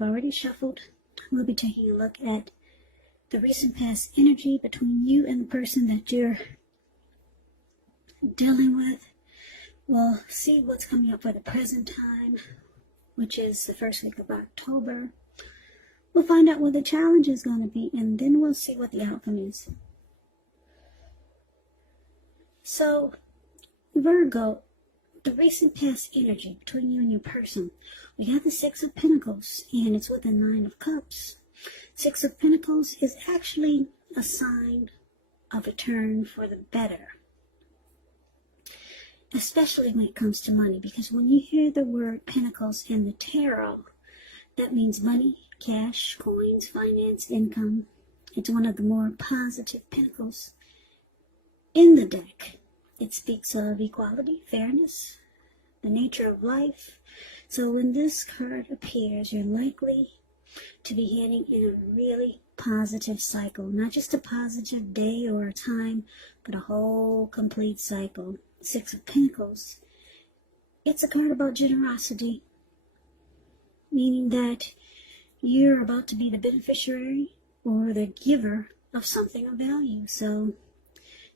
have already shuffled, we'll be taking a look at the recent past energy between you and the person that you're dealing with. We'll see what's coming up for the present time, which is the first week of October. We'll find out what the challenge is going to be, and then we'll see what the outcome is. So, Virgo, the recent past energy between you and your person. We got the Six of Pentacles, and it's with the Nine of Cups. Six of Pentacles is actually a sign of a turn for the better, especially when it comes to money, because when you hear the word Pentacles in the tarot, that means money, cash, coins, finance, income. It's one of the more positive pentacles in the deck. It speaks of equality, fairness, the nature of life. So when this card appears, you're likely to be heading in a really positive cycle. Not just a positive day or a time, but a whole complete cycle. Six of Pentacles. It's a card about generosity, meaning that you're about to be the beneficiary or the giver of something of value. So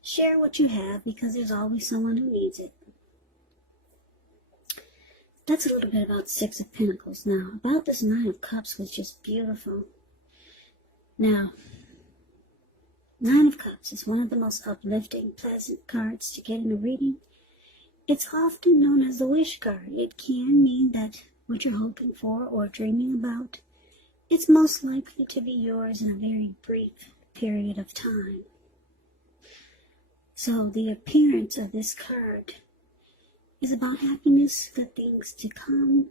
share what you have, because there's always someone who needs it. That's a little bit about Six of Pentacles. Now, about this Nine of Cups was just beautiful. Now, Nine of Cups is one of the most uplifting, pleasant cards to get in a reading. It's often known as the wish card. It can mean that what you're hoping for or dreaming about, it's most likely to be yours in a very brief period of time. So the appearance of this card is about happiness, good things to come.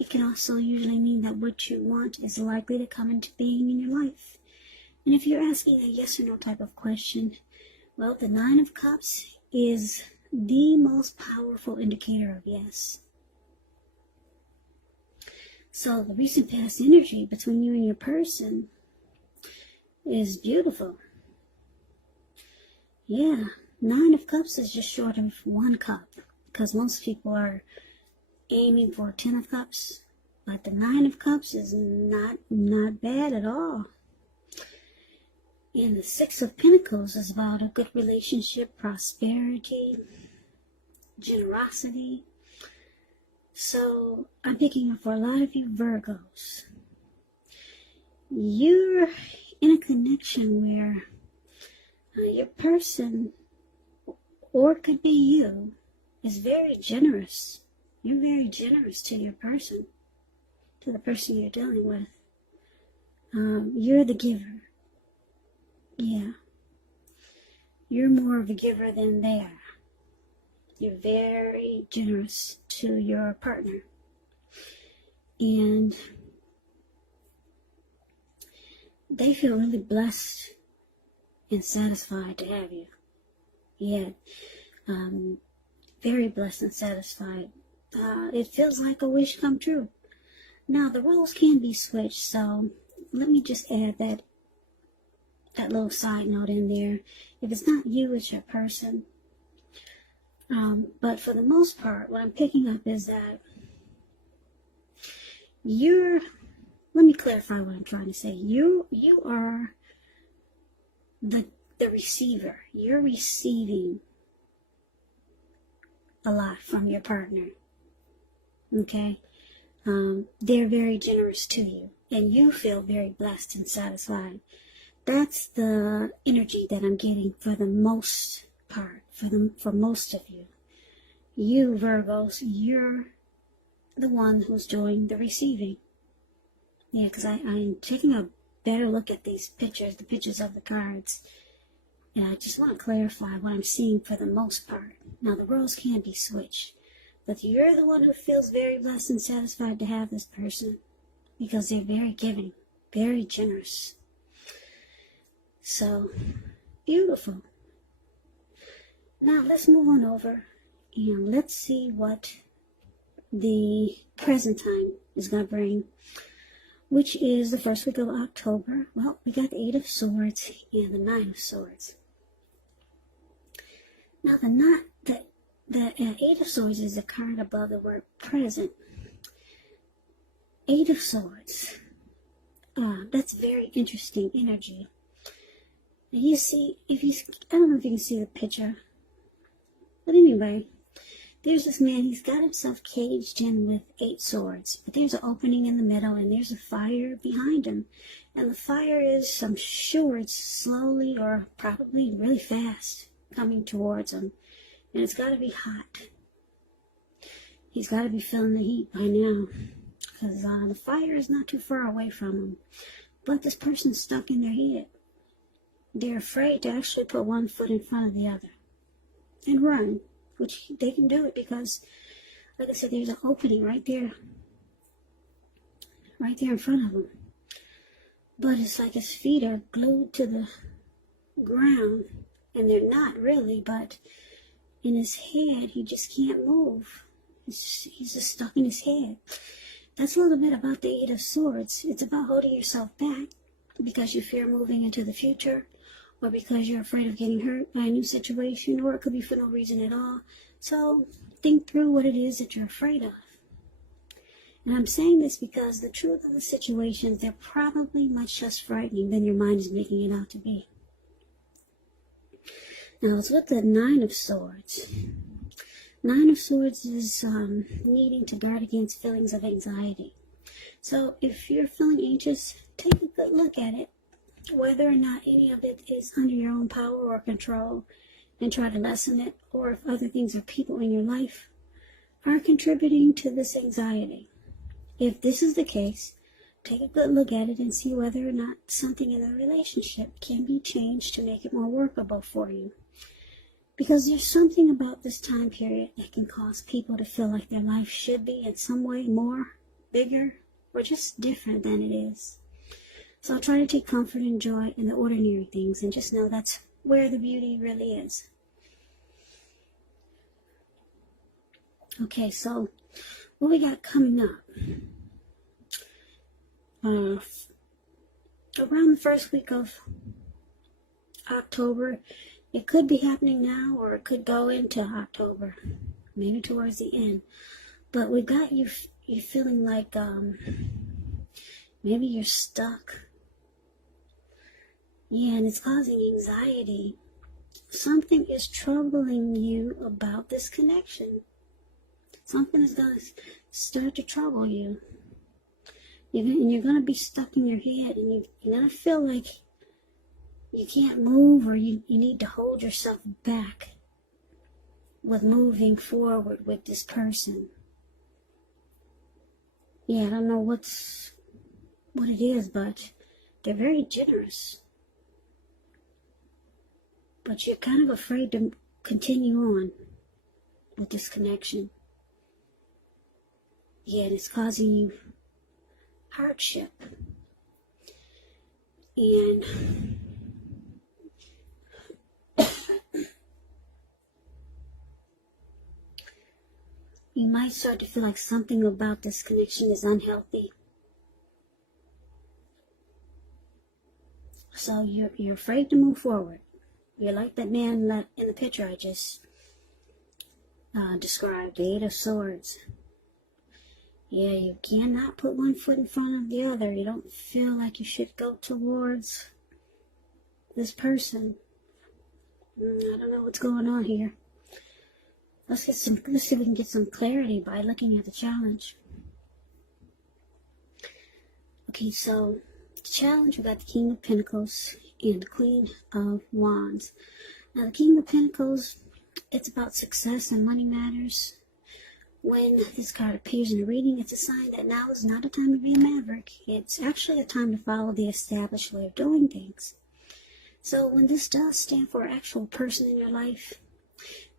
It can also usually mean that what you want is likely to come into being in your life. And if you're asking a yes or no type of question, well, the Nine of Cups is the most powerful indicator of yes. So the recent past energy between you and your person is beautiful. Yeah, Nine of Cups is just short of one cup, because most people are aiming for 10 of Cups, but the Nine of Cups is not bad at all. And the Six of Pentacles is about a good relationship, prosperity, generosity. So I'm picking up for a lot of you Virgos. You're in a connection where your person, or it could be you, is very generous. You're very generous to your person, to the person you're dealing with. You're the giver. Yeah. You're more of a giver than they are. You're very generous to your partner. And they feel really blessed and satisfied to have you. Yeah. Very blessed and satisfied. It feels like a wish come true. Now, the roles can be switched, so let me just add that little side note in there. If it's not you, it's your person. But for the most part, what I'm picking up is that let me clarify what I'm trying to say. You are the receiver. You're receiving a lot from your partner. Okay? They're very generous to you, and you feel very blessed and satisfied. That's the energy that I'm getting for the most part, for most of you. You Virgos, you're the one who's doing the receiving. Yeah, because I'm taking a better look at these pictures, the pictures of the cards. And I just want to clarify what I'm seeing for the most part. Now, the roles can be switched, but you're the one who feels very blessed and satisfied to have this person, because they're very giving, very generous. So, beautiful. Now, let's move on over and let's see what the present time is going to bring, which is the first week of October. Well, we got the Eight of Swords and the Nine of Swords. Now, the Eight of Swords is a card above the word present. Eight of Swords. That's very interesting energy. And you see, I don't know if you can see the picture, but anyway, there's this man, he's got himself caged in with 8 swords, but there's an opening in the middle, and there's a fire behind him, and the fire is, I'm sure it's slowly or probably really fast coming towards him, and it's got to be hot. He's got to be feeling the heat by now, because the fire is not too far away from him, but this person's stuck in their head. They're afraid to actually put one foot in front of the other and run, which they can do it because, like I said, there's an opening right there in front of him. But it's like his feet are glued to the ground, and they're not really, but in his head, he just can't move. He's just stuck in his head. That's a little bit about the Eight of Swords. It's about holding yourself back because you fear moving into the future, or because you're afraid of getting hurt by a new situation, or it could be for no reason at all. So think through what it is that you're afraid of. And I'm saying this because the truth of the situations, they're probably much less frightening than your mind is making it out to be. Now, it's with the Nine of Swords. Nine of Swords is needing to guard against feelings of anxiety. So if you're feeling anxious, take a good look at it, whether or not any of it is under your own power or control, and try to lessen it, or if other things or people in your life are contributing to this anxiety. If this is the case, take a good look at it and see whether or not something in the relationship can be changed to make it more workable for you. Because there's something about this time period that can cause people to feel like their life should be in some way more, bigger, or just different than it is. So try to take comfort and joy in the ordinary things, and just know that's where the beauty really is. Okay, so what we got coming up? Around the first week of October, it could be happening now, or it could go into October, maybe towards the end. But we got you feeling like maybe you're stuck. Yeah, and it's causing anxiety. Something is troubling you about this connection. Something is going to start to trouble you. And you're going to be stuck in your head, and you're going to feel like you can't move, or you need to hold yourself back with moving forward with this person. Yeah, I don't know what it is, but they're very generous. But you're kind of afraid to continue on with this connection. Yeah, and it's causing you hardship. And you might start to feel like something about this connection is unhealthy. So you're afraid to move forward. You're like that man in the picture I just described, the Eight of Swords. Yeah, you cannot put one foot in front of the other. You don't feel like you should go towards this person. I don't know what's going on here. Let's see if we can get some clarity by looking at the challenge. Okay, so the challenge, we got the King of Pentacles and the Queen of Wands. Now, the King of Pentacles, it's about success and money matters. When this card appears in a reading, it's a sign that now is not a time to be a maverick. It's actually a time to follow the established way of doing things. So when this does stand for an actual person in your life,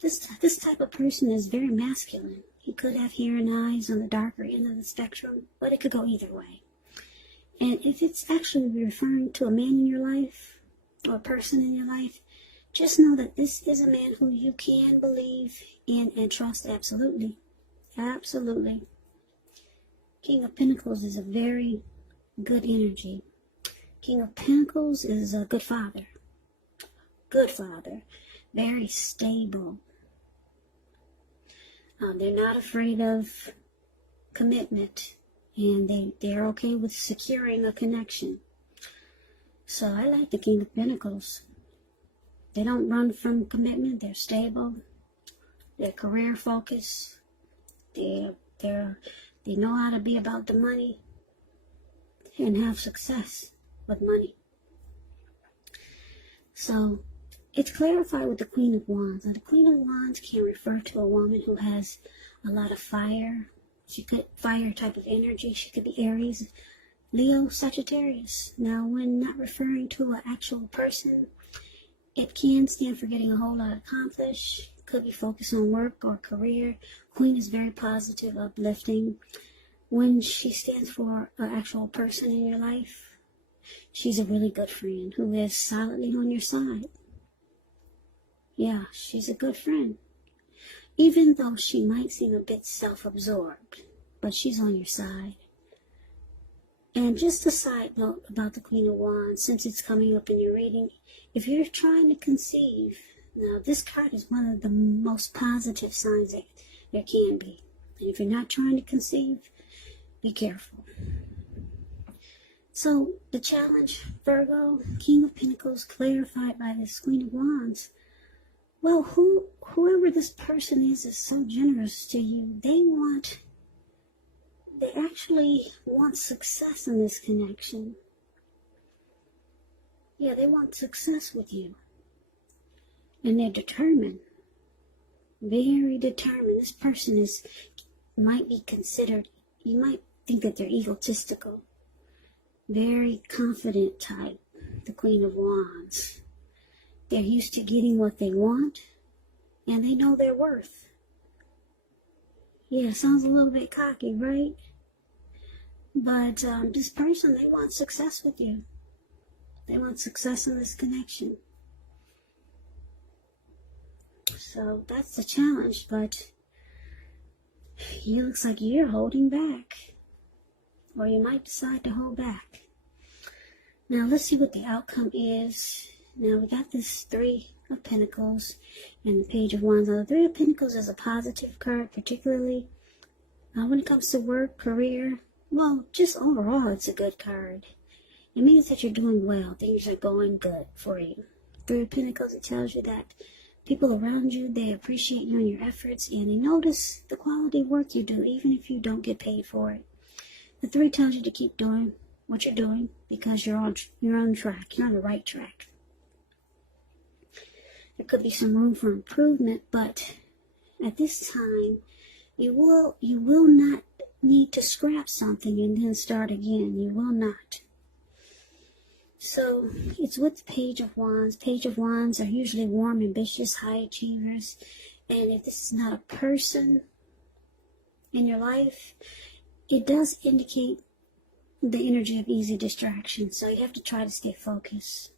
this type of person is very masculine. He could have hair and eyes on the darker end of the spectrum, but it could go either way. And if it's actually referring to a man in your life, or a person in your life, just know that this is a man who you can believe in and trust absolutely. Absolutely. King of Pentacles is a very good energy. King of Pentacles is a good father. Good father. Very stable. They're not afraid of commitment and they're okay with securing a connection. So I like the King of Pentacles. They don't run from commitment. They're stable. They're career focused. They know how to be about the money and have success with money. So it's clarified with the Queen of Wands. Now, the Queen of Wands can refer to a woman who has a lot of fire. She could fire type of energy. She could be Aries, Leo, Sagittarius. Now, when not referring to an actual person, it can stand for getting a whole lot accomplished. Could be focused on work or career. Queen is very positive, uplifting. When she stands for an actual person in your life, she's a really good friend who is solidly on your side. Yeah, she's a good friend. Even though she might seem a bit self-absorbed, but she's on your side. And just a side note about the Queen of Wands, since it's coming up in your reading, if you're trying to conceive, now this card is one of the most positive signs that there can be. And if you're not trying to conceive, be careful. So the challenge, Virgo, King of Pentacles, clarified by this Queen of Wands. Well, whoever this person is so generous to you. They actually want success in this connection. Yeah, they want success with you. And they're determined. Very determined. This person might be considered, you might think that they're egotistical. Very confident type, the Queen of Wands. They're used to getting what they want, and they know their worth. Yeah, sounds a little bit cocky, right? But this person, they want success with you. They want success in this connection. So that's the challenge, but it looks like you're holding back. Or you might decide to hold back. Now let's see what the outcome is. Now we got this Three of Pentacles and the Page of Wands. Now the Three of Pentacles is a positive card, particularly when it comes to work, career. Well, just overall it's a good card. It means that you're doing well. Things are going good for you. Three of Pentacles, it tells you that people around you, they appreciate you and your efforts, and they notice the quality of work you do, even if you don't get paid for it. The Three tells you to keep doing what you're doing because you're on track. You're on the right track. There could be some room for improvement, but at this time, you will not need to scrap something and then start again. You will not. So it's with the Page of Wands. Page of Wands are usually warm, ambitious, high achievers. And if this is not a person in your life, it does indicate the energy of easy distraction. So you have to try to stay focused.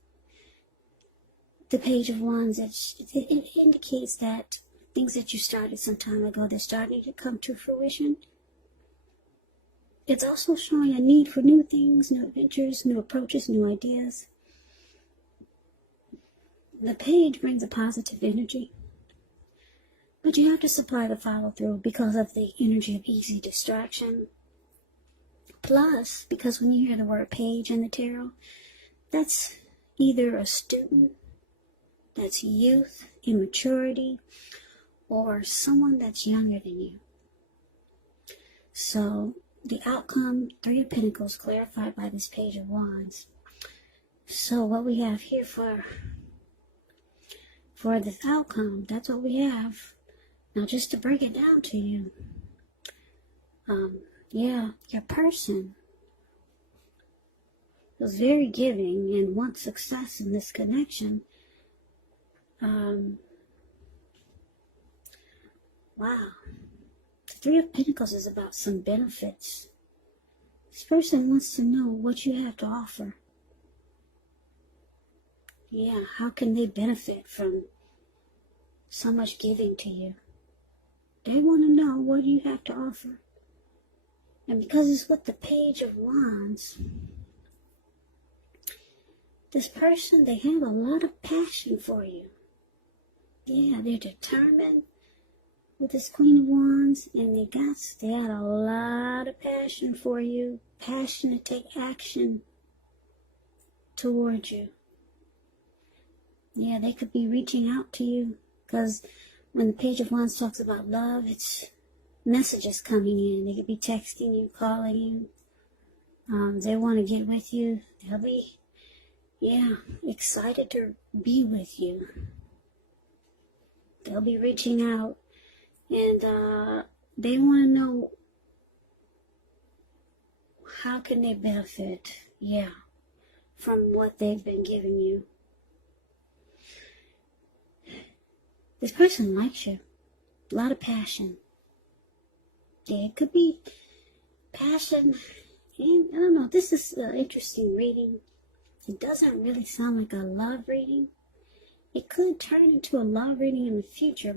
The Page of Wands, it indicates that things that you started some time ago, they're starting to come to fruition. It's also showing a need for new things, new adventures, new approaches, new ideas. The Page brings a positive energy, but you have to supply the follow-through because of the energy of easy distraction. Plus, because when you hear the word page in the tarot, that's either a student, that's youth, immaturity, or someone that's younger than you. So, the outcome, Three of Pentacles, clarified by this Page of Wands. So, what we have here for this outcome, that's what we have. Now, just to break it down to you, yeah, your person was very giving and wants success in this connection. Wow. The Three of Pentacles is about some benefits. This person wants to know what you have to offer. Yeah, how can they benefit from so much giving to you? They want to know what you have to offer. And because it's with the Page of Wands, this person, they have a lot of passion for you. Yeah, they're determined. with this Queen of Wands, and they had a lot of passion for you, passion to take action towards you. Yeah, they could be reaching out to you, because when the Page of Wands talks about love, it's messages coming in. They could be texting you, calling you. They want to get with you. They'll be, excited to be with you. They'll be reaching out, and they want to know how can they benefit, from what they've been giving you. This person likes you. A lot of passion. Yeah, it could be passion. And I don't know, this is an interesting reading. It doesn't really sound like a love reading. It could turn into a love reading in the future.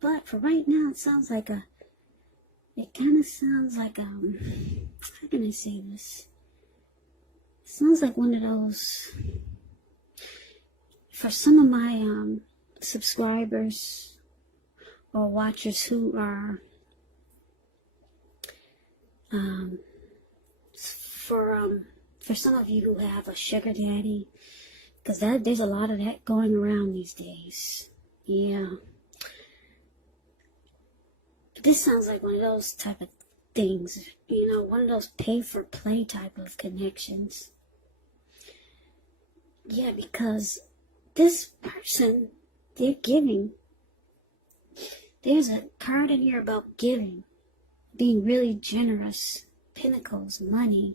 But for right now, it kind of sounds like, how can I say this? It sounds like one of those, for some of my subscribers or watchers who are, for some of you who have a sugar daddy, because there's a lot of that going around these days. Yeah. This sounds like one of those type of things, one of those pay-for-play type of connections. Yeah, because this person, they're giving. There's a card in here about giving, being really generous. Pentacles, money.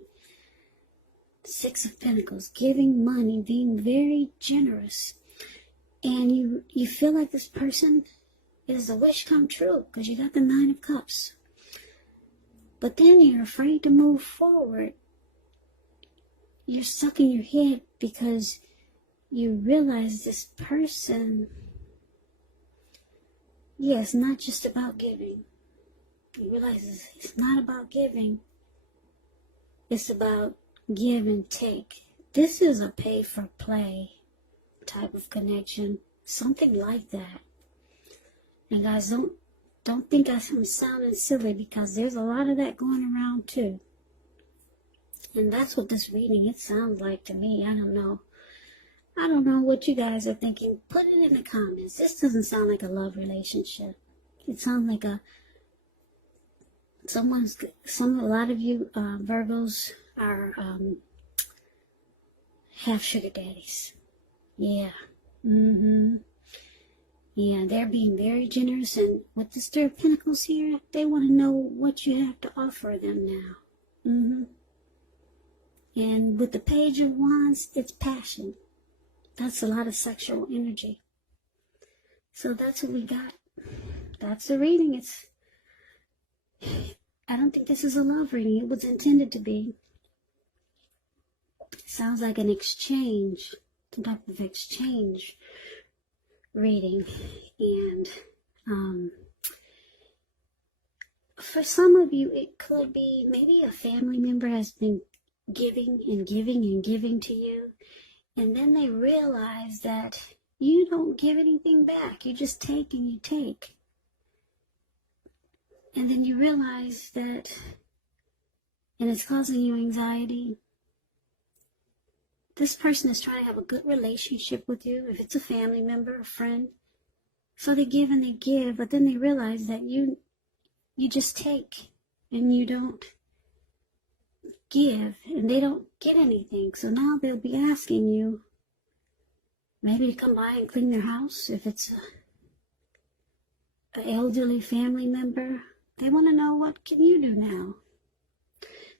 Six of Pentacles, giving money, being very generous. And you feel like this person is a wish come true, because you got the Nine of Cups. But then you're afraid to move forward. You're stuck in your head because you realize this person, it's not just about giving. You realize it's not about giving. It's about give and take. This is a pay-for-play type of connection. Something like that. And guys, don't think I'm sounding silly, because there's a lot of that going around too. And that's what this reading, it sounds like to me. I don't know. I don't know what you guys are thinking. Put it in the comments. This doesn't sound like a love relationship. It sounds like a lot of you Virgos are have sugar daddies. Yeah. Yeah, they're being very generous, and with the Star of Pentacles here, they want to know what you have to offer them now. And with the Page of Wands, it's passion. That's a lot of sexual energy. So that's what we got. That's the reading. I don't think this is a love reading. It was intended to be. Sounds like an exchange, some type of exchange reading. And for some of you, it could be maybe a family member has been giving and giving and giving to you, and then they realize that you don't give anything back. You just take and you take. And then you realize that, and it's causing you anxiety. This person is trying to have a good relationship with you, if it's a family member, a friend. So they give and they give, but then they realize that you just take and you don't give, and they don't get anything. So now they'll be asking you maybe to come by and clean their house. If it's an elderly family member, they want to know, what can you do now?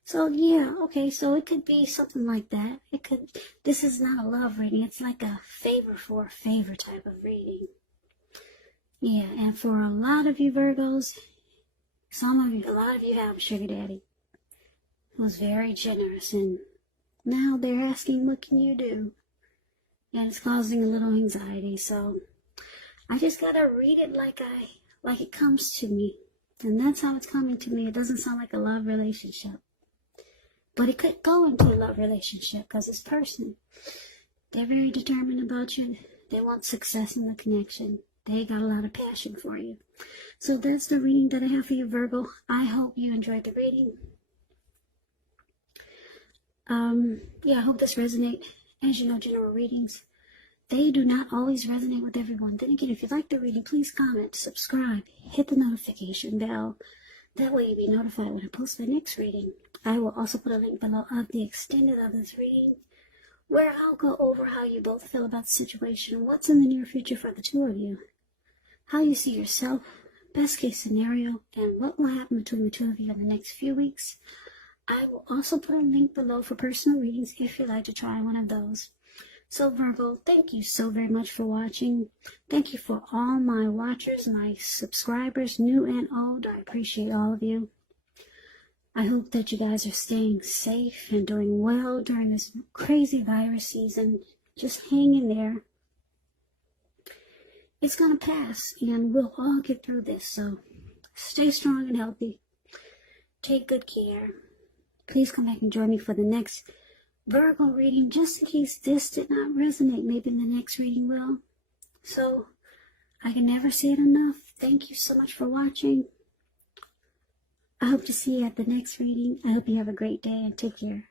So so it could be something like that. This is not a love reading. It's like a favor for a favor type of reading. Yeah, and for a lot of you Virgos, a lot of you have a sugar daddy who's very generous, and now they're asking, what can you do? And it's causing a little anxiety. So I just gotta read it like it comes to me. And that's how it's coming to me. It doesn't sound like a love relationship. But it could go into a love relationship, because this person, they're very determined about you. They want success in the connection. They got a lot of passion for you. So that's the reading that I have for you, Virgo. I hope you enjoyed the reading. Yeah, I hope this resonates. As you know, general readings, they do not always resonate with everyone. Then again, if you like the reading, please comment, subscribe, hit the notification bell. That way you'll be notified when I post the next reading. I will also put a link below of the extended of this reading, where I'll go over how you both feel about the situation, what's in the near future for the two of you, how you see yourself, best case scenario, and what will happen between the two of you in the next few weeks. I will also put a link below for personal readings if you'd like to try one of those. So Virgo, thank you so very much for watching. Thank you for all my watchers, my subscribers, new and old. I appreciate all of you. I hope that you guys are staying safe and doing well during this crazy virus season. Just hang in there. It's going to pass, and we'll all get through this. So stay strong and healthy. Take good care. Please come back and join me for the next Virgo reading, just in case this did not resonate. Maybe the next reading will. So I can never say it enough. Thank you so much for watching. I hope to see you at the next reading. I hope you have a great day and take care.